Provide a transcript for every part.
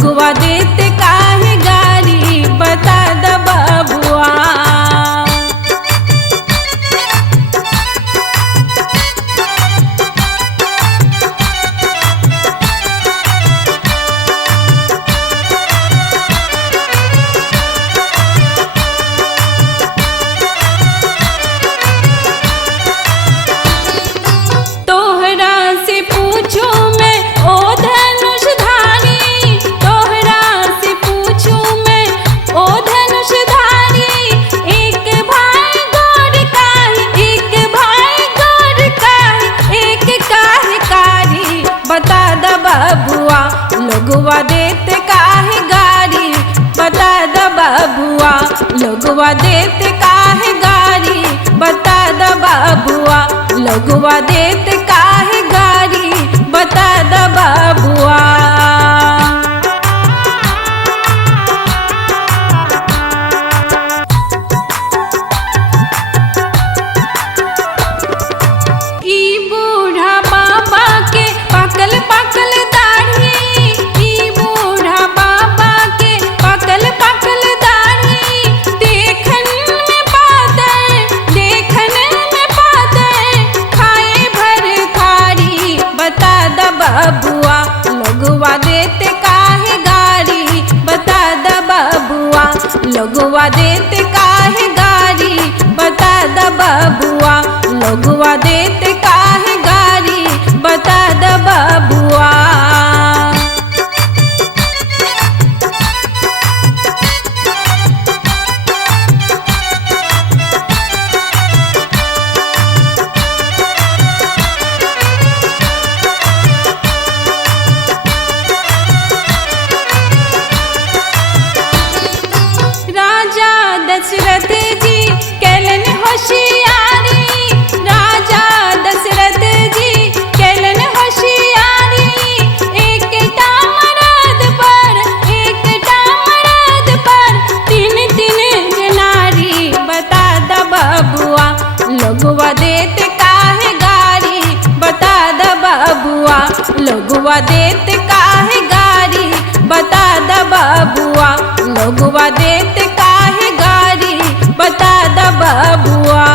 लगवा देते काहे गारी बता द बबुआ। तोहरा से पूछू मैं ओ धनुषधारी, तोहरा से पूछू मैं ओ धनुषधारी, एक भाई गौर काहे, एक भाई गौर काहे, एक काहे कारी बता द बबुआ। लगवा देते काहे गारी बता द बबुआ, लगवा देते काहे गारी बता द बबुआ, लगवा देते काहे गारी बता द बबुआ। ई बूढ़ा बाबा के पकल पकल दाढ़ी, ई बूढ़ा बाबा के पकल पकल दाढ़ी, देखन में पातर, देखन में पातर, खाए भर खारी बता द बबुआ। लगवा देते काहे गारी बता द बबुआ, लगवा देते काहे गारी बता द बबुआ, लगवा देते काहे गारी बता द बबुआ। राजा दशरथ जी कैलन होशियारी, राजा दशरथ जी कैलन होशियारी, एकटा मर्द पर, एकटा मर्द पर तीन तीन जनारी बता द बबुआ। लगवा देते काहे गारी बता द बबुआ, लगवा देते काहे गारी बता द बबुआ, लगवा देते काहे गारी बता द बबुआ।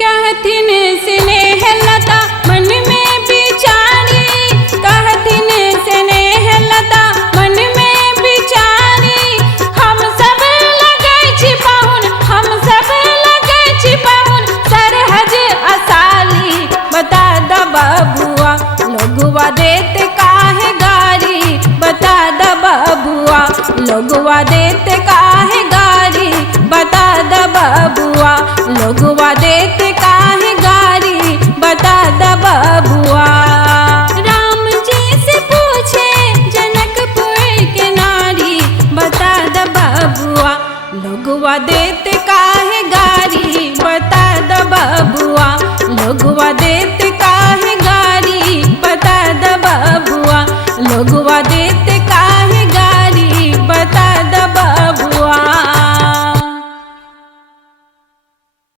कहथिन स्नेह लता मन में बिचारी, कहथिन स्नेह लता मन में बिचारी, हम सब लगै छी पाहुन, हम सब लगै छी पाहुन, सरहज असाली बता द बबुआ। लगवा देते काहे गारी बता द बबुआ, लगवा देते काहे गारी बता द बबुआ, लगवा